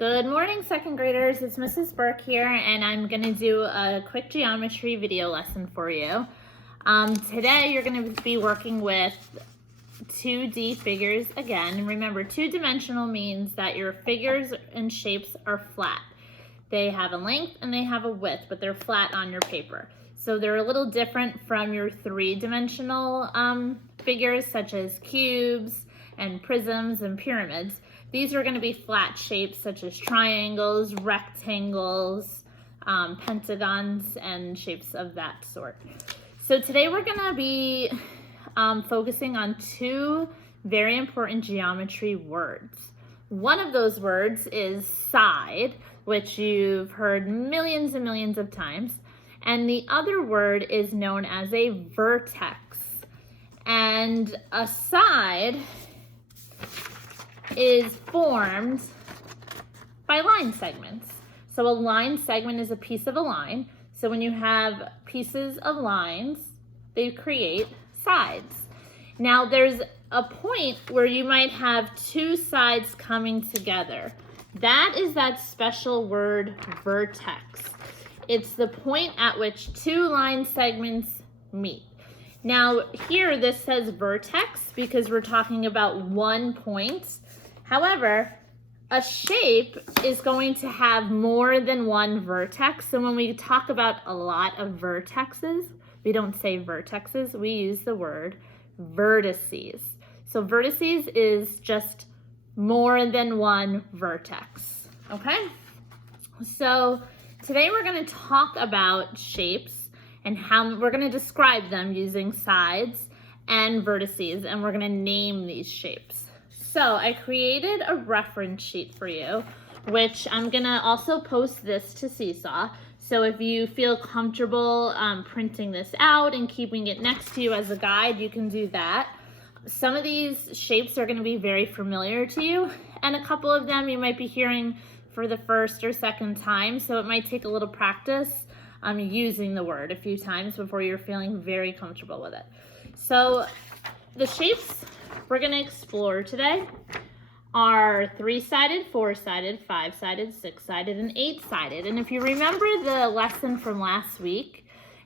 Good morning, second graders. It's Mrs. Burke here, and I'm going to do a quick geometry video lesson for you. Today, you're going to be working with 2D figures again. And remember, two-dimensional means that your figures and shapes are flat. They have a length and they have a width, but they're flat on your paper. So they're a little different from your three-dimensional figures, such as cubes and prisms and pyramids. These are going to be flat shapes such as triangles, rectangles, pentagons, and shapes of that sort. So today we're going to be focusing on two very important geometry words. One of those words is side, which you've heard millions and millions of times. And the other word is known as a vertex. And a side is formed by line segments. So a line segment is a piece of a line. So when you have pieces of lines, they create sides. Now there's a point where you might have two sides coming together. That is that special word vertex. It's the point at which two line segments meet. Now here this says vertex because we're talking about one point. However, a shape is going to have more than one vertex. So when we talk about a lot of vertexes, we don't say vertexes, we use the word vertices. So vertices is just more than one vertex, okay? So today we're going to talk about shapes and how we're going to describe them using sides and vertices, and we're going to name these shapes. So I created a reference sheet for you, which I'm going to also post this to Seesaw. So if you feel comfortable printing this out and keeping it next to you as a guide, you can do that. Some of these shapes are going to be very familiar to you, and a couple of them you might be hearing for the first or second time, so it might take a little practice using the word a few times before you're feeling very comfortable with it. So the shapes we're going to explore today are three-sided, four-sided, five-sided, six-sided, and eight-sided. And if you remember the lesson from last week,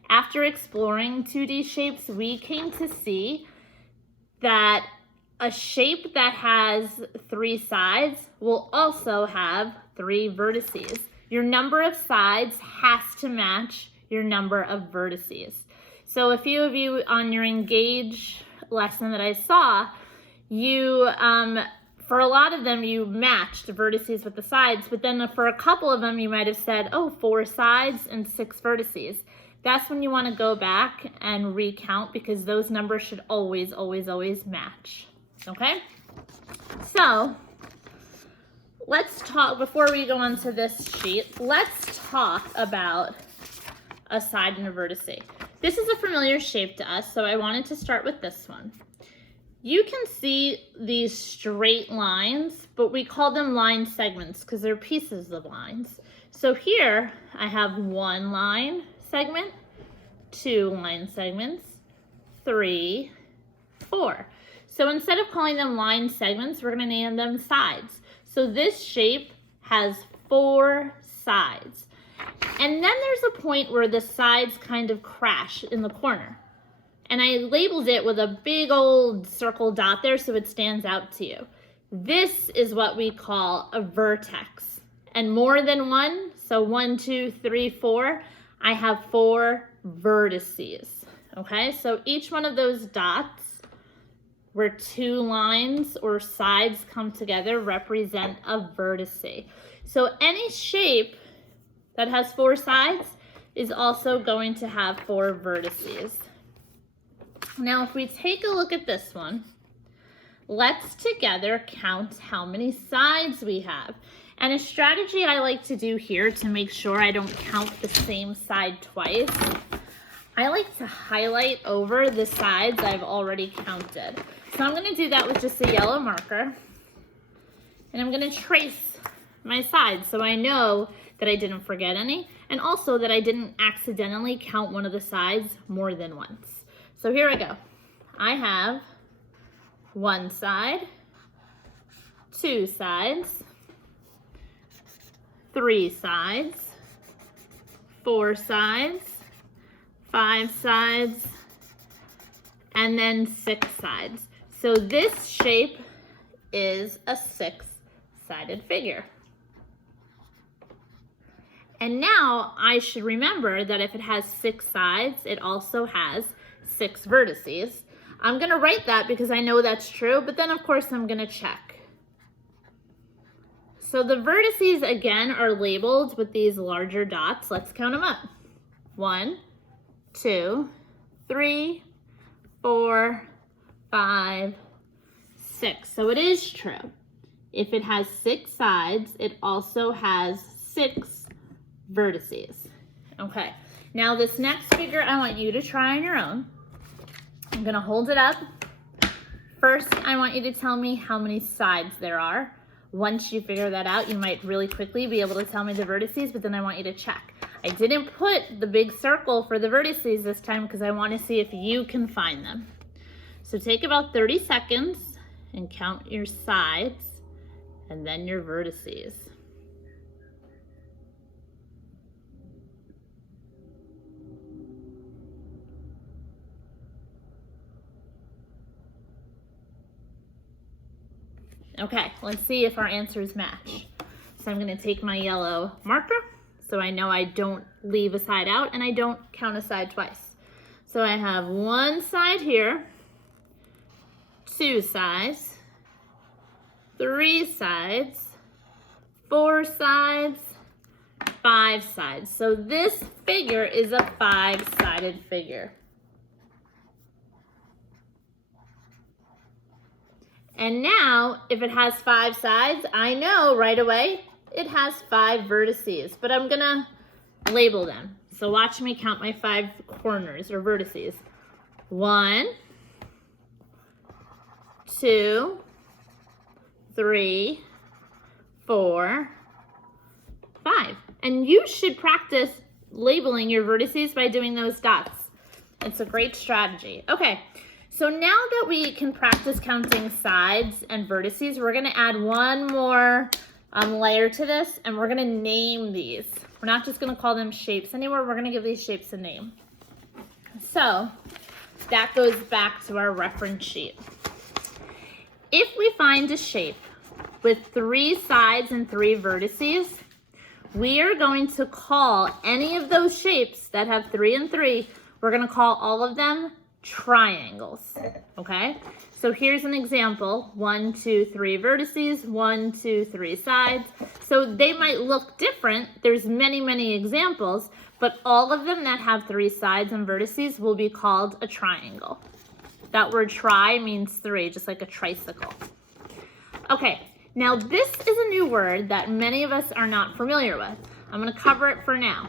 after exploring 2D shapes, we came to see that a shape that has three sides will also have three vertices. Your number of sides has to match your number of vertices. So a few of you on your Engage lesson that I saw, you, for a lot of them, you matched vertices with the sides, but then for a couple of them, you might have said, oh, 4 sides and 6 vertices. That's when you want to go back and recount because those numbers should always, always, always match, okay? So let's talk, before we go on to this sheet, let's talk about a side and a vertice. This is a familiar shape to us, so I wanted to start with this one. You can see these straight lines, but we call them line segments because they're pieces of lines. So here I have 1 line segment, 2 line segments, 3, 4. So instead of calling them line segments, we're going to name them sides. So this shape has 4 sides. And then there's a point where the sides kind of crash in the corner. And I labeled it with a big old circle dot there so it stands out to you. This is what we call a vertex. And more than one, so 1, 2, 3, 4, I have 4 vertices. Okay, so each one of those dots where 2 lines or sides come together represent a vertice. So any shape that has 4 sides is also going to have 4 vertices. Now, if we take a look at this one, let's together count how many sides we have. And a strategy I like to do here to make sure I don't count the same side twice, I like to highlight over the sides I've already counted. So I'm going to do that with just a yellow marker. And I'm going to trace my sides so I know that I didn't forget any, and also that I didn't accidentally count one of the sides more than once. So here I go. I have 1 side, 2 sides, 3 sides, 4 sides, 5 sides, and then 6 sides. So this shape is a 6-sided figure. And now I should remember that if it has 6 sides, it also has 6 vertices. I'm going to write that because I know that's true, but then of course I'm going to check. So the vertices again are labeled with these larger dots. Let's count them up. 1, 2, 3, 4, 5, 6. So it is true. If it has 6 sides, it also has 6 vertices. Okay, now this next figure I want you to try on your own. I'm gonna hold it up. First, I want you to tell me how many sides there are. Once you figure that out, you might really quickly be able to tell me the vertices, but then I want you to check. I didn't put the big circle for the vertices this time because I want to see if you can find them. So take about 30 seconds and count your sides and then your vertices. Okay, let's see if our answers match. So I'm going to take my yellow marker so I know I don't leave a side out and I don't count a side twice. So I have 1 side here, 2 sides, 3 sides, 4 sides, 5 sides. So this figure is a 5-sided figure. And now, if it has 5 sides, I know right away it has 5 vertices, but I'm gonna label them. So watch me count my 5 corners or vertices. 1, 2, 3, 4, 5. And you should practice labeling your vertices by doing those dots. It's a great strategy. Okay. So now that we can practice counting sides and vertices, we're going to add one more layer to this, and we're going to name these. We're not just going to call them shapes anymore. We're going to give these shapes a name. So that goes back to our reference sheet. If we find a shape with 3 sides and 3 vertices, we are going to call any of those shapes that have 3 and 3, we're going to call all of them triangles, okay? So here's an example, 1, 2, 3 vertices, 1, 2, 3 sides. So they might look different. There's many, many examples, but all of them that have 3 sides and vertices will be called a triangle. That word tri means 3, just like a tricycle. Okay, now this is a new word that many of us are not familiar with. I'm gonna cover it for now.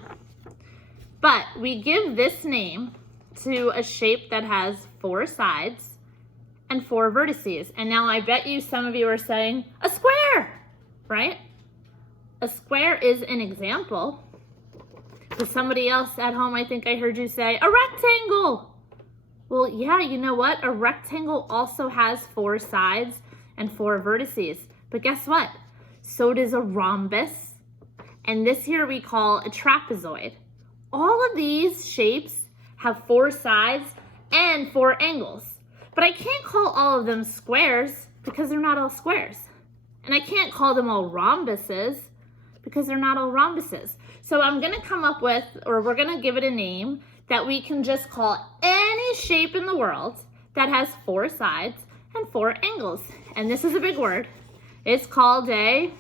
But we give this name to a shape that has 4 sides and 4 vertices. And now I bet you some of you are saying, a square, right? A square is an example. But somebody else at home, I think I heard you say, a rectangle. Well, yeah, you know what? A rectangle also has 4 sides and 4 vertices. But guess what? So does a rhombus. And this here we call a trapezoid. All of these shapes have 4 sides and 4 angles. But I can't call all of them squares because they're not all squares. And I can't call them all rhombuses because they're not all rhombuses. So I'm gonna come up with, or we're gonna give it a name that we can just call any shape in the world that has 4 sides and 4 angles. And this is a big word. It's called a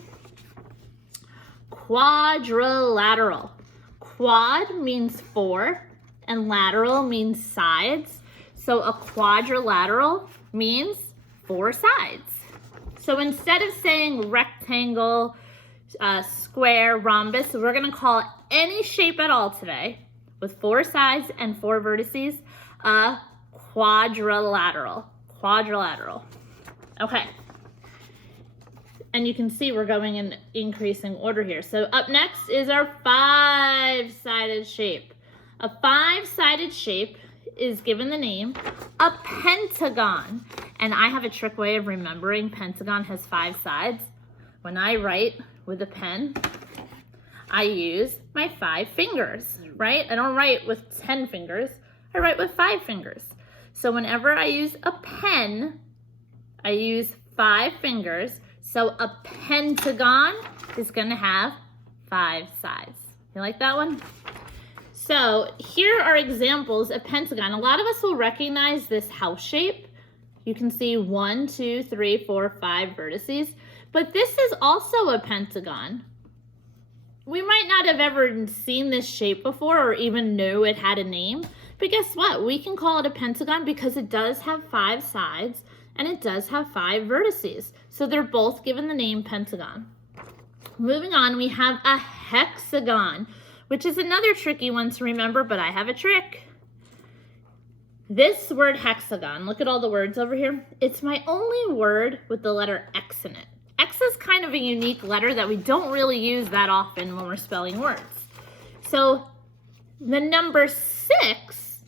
quadrilateral. Quad means 4 and lateral means sides. So a quadrilateral means 4 sides. So instead of saying rectangle, square, rhombus, we're gonna call any shape at all today with 4 sides and 4 vertices a quadrilateral. Quadrilateral. Okay. And you can see we're going in increasing order here. So up next is our 5-sided shape. A 5-sided shape is given the name a pentagon. And I have a trick way of remembering pentagon has 5 sides. When I write with a pen, I use my 5 fingers, right? I don't write with 10 fingers. I write with 5 fingers. So whenever I use a pen, I use 5 fingers. So a pentagon is going to have 5 sides. You like that one? So here are examples of pentagon. A lot of us will recognize this house shape. You can see 1, 2, 3, 4, 5 vertices. But this is also a pentagon. We might not have ever seen this shape before or even knew it had a name. But guess what? We can call it a pentagon because it does have 5 sides and it does have 5 vertices. So they're both given the name pentagon. Moving on, we have a hexagon, which is another tricky one to remember, but I have a trick. This word hexagon, look at all the words over here. It's my only word with the letter X in it. X is kind of a unique letter that we don't really use that often when we're spelling words. So the number 6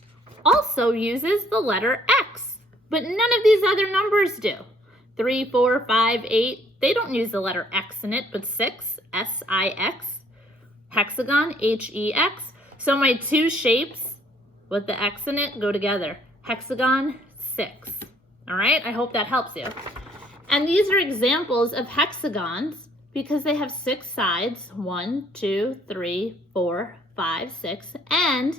also uses the letter X, but none of these other numbers do. 3, 4, 5, 8, they don't use the letter X in it, but 6, S-I-X, hexagon, H-E-X. So my 2 shapes with the X in it go together. Hexagon, 6. All right, I hope that helps you. And these are examples of hexagons because they have 6 sides, 1, 2, 3, 4, 5, 6, and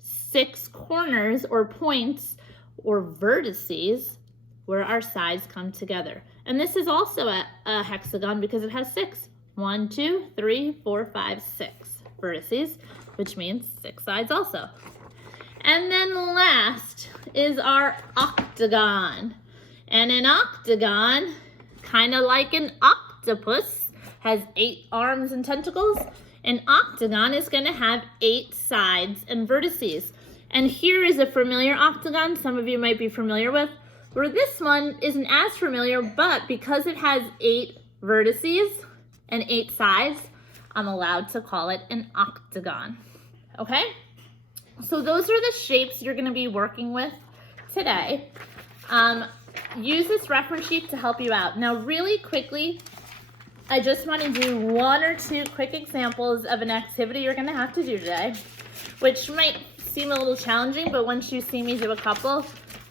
6 corners or points or vertices where our sides come together. And this is also a hexagon because it has 6. 1, 2, 3, 4, 5, 6 vertices, which means 6 sides also. And then last is our octagon. And an octagon, kind of like an octopus, has 8 arms and tentacles. An octagon is going to have 8 sides and vertices. And here is a familiar octagon some of you might be familiar with, where this one isn't as familiar, but because it has 8 vertices and 8 sides, I'm allowed to call it an octagon. Okay? So those are the shapes you're going to be working with today. Use this reference sheet to help you out. Now, really quickly, I just want to do 1 or 2 quick examples of an activity you're going to have to do today, which might seem a little challenging, but once you see me do a couple,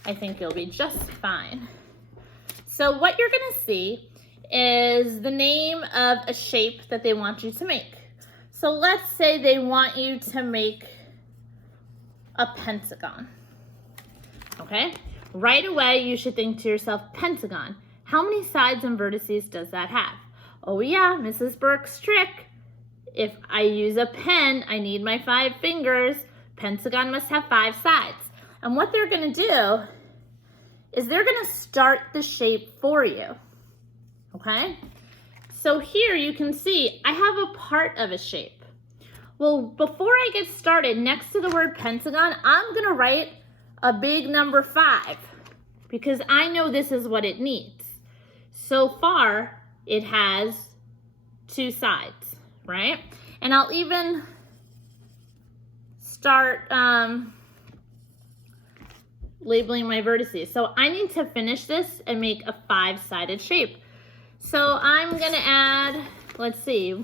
I think you'll be just fine. So what you're going to see is the name of a shape that they want you to make. So let's say they want you to make a pentagon. Okay? Right away, you should think to yourself, pentagon. How many sides and vertices does that have? Oh yeah, Mrs. Burke's trick. If I use a pen, I need my 5 fingers. Pentagon must have 5 sides. And what they're going to do is they're going to start the shape for you. Okay? So here you can see I have a part of a shape. Well, before I get started, next to the word pentagon, I'm going to write a big number 5 because I know this is what it needs. So far, it has 2 sides, right? And I'll even start labeling my vertices. So I need to finish this and make a 5-sided shape. So I'm gonna add, let's see,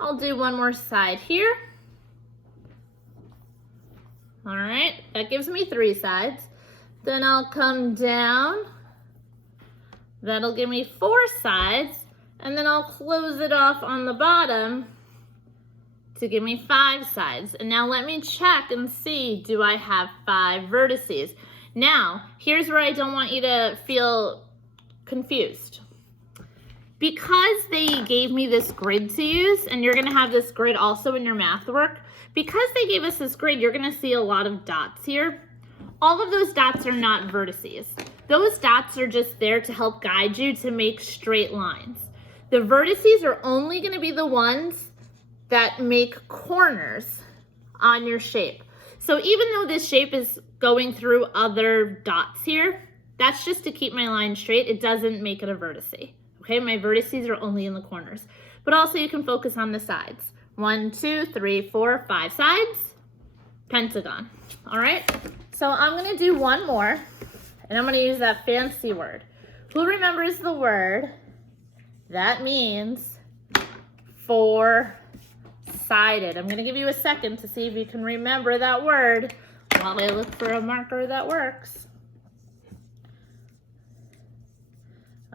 I'll do one more side here. All right, that gives me 3 sides. Then I'll come down. That'll give me 4 sides. And then I'll close it off on the bottom to give me 5 sides. And now let me check and see, do I have 5 vertices? Now, here's where I don't want you to feel confused. Because they gave me this grid to use, and you're gonna have this grid also in your math work, because they gave us this grid, you're gonna see a lot of dots here. All of those dots are not vertices. Those dots are just there to help guide you to make straight lines. The vertices are only gonna be the ones that make corners on your shape. So even though this shape is going through other dots here, that's just to keep my line straight. It doesn't make it a vertice. Okay, my vertices are only in the corners. But also you can focus on the sides. 1, 2, 3, 4, 5 sides, pentagon. All right, so I'm gonna do one more, and I'm gonna use that fancy word. Who remembers the word that means 4 one-sided. I'm going to give you a second to see if you can remember that word while I look for a marker that works.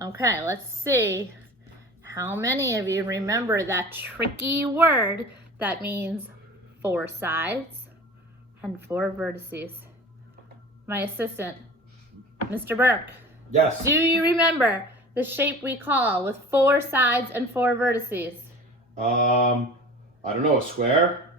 Okay, let's see how many of you remember that tricky word that means 4 sides and 4 vertices. My assistant, Mr. Burke. Yes. Do you remember the shape we call with 4 sides and 4 vertices? I don't know, a square?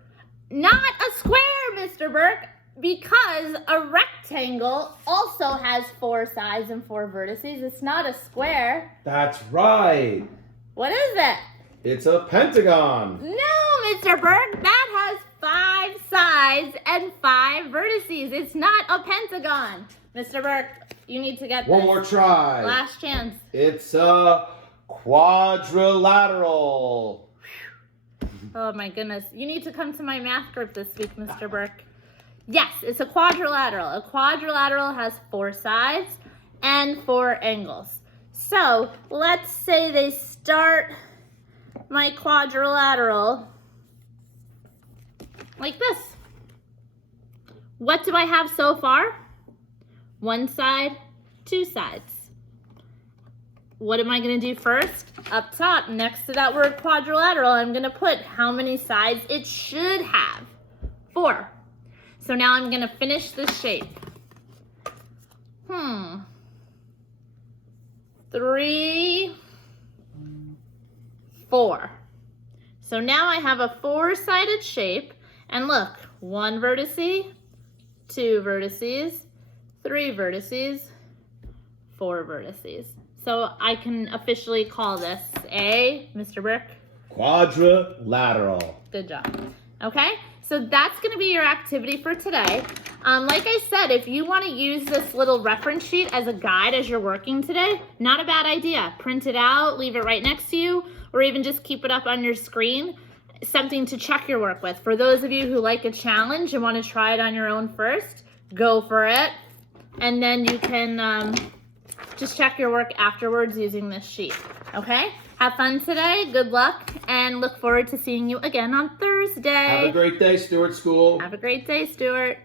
Not a square, Mr. Burke, because a rectangle also has 4 sides and 4 vertices. It's not a square. That's right. What is it? It's a pentagon. No, Mr. Burke, that has 5 sides and 5 vertices. It's not a pentagon. Mr. Burke, you need to get this. One more try. Last chance. It's a quadrilateral. Oh my goodness. You need to come to my math group this week, Mr. Burke. Yes, it's a quadrilateral. A quadrilateral has 4 sides and 4 angles. So let's say they start my quadrilateral like this. What do I have so far? 1 side, 2 sides. What am I going to do first? Up top, next to that word quadrilateral, I'm going to put how many sides it should have. 4. So now I'm going to finish this shape. 3, 4. So now I have a 4-sided shape. And look, 1 vertice, 2 vertices, 3 vertices, 4 vertices. So I can officially call this a, Mr. Burke? Quadrilateral. Good job. Okay, so that's going to be your activity for today. Like I said, if you want to use this little reference sheet as a guide as you're working today, not a bad idea. Print it out, leave it right next to you, or even just keep it up on your screen. Something to check your work with. For those of you who like a challenge and want to try it on your own first, go for it. And then you can just check your work afterwards using this sheet. Okay? Have fun today. Good luck. And look forward to seeing you again on Thursday. Have a great day, Stewart School. Have a great day, Stuart.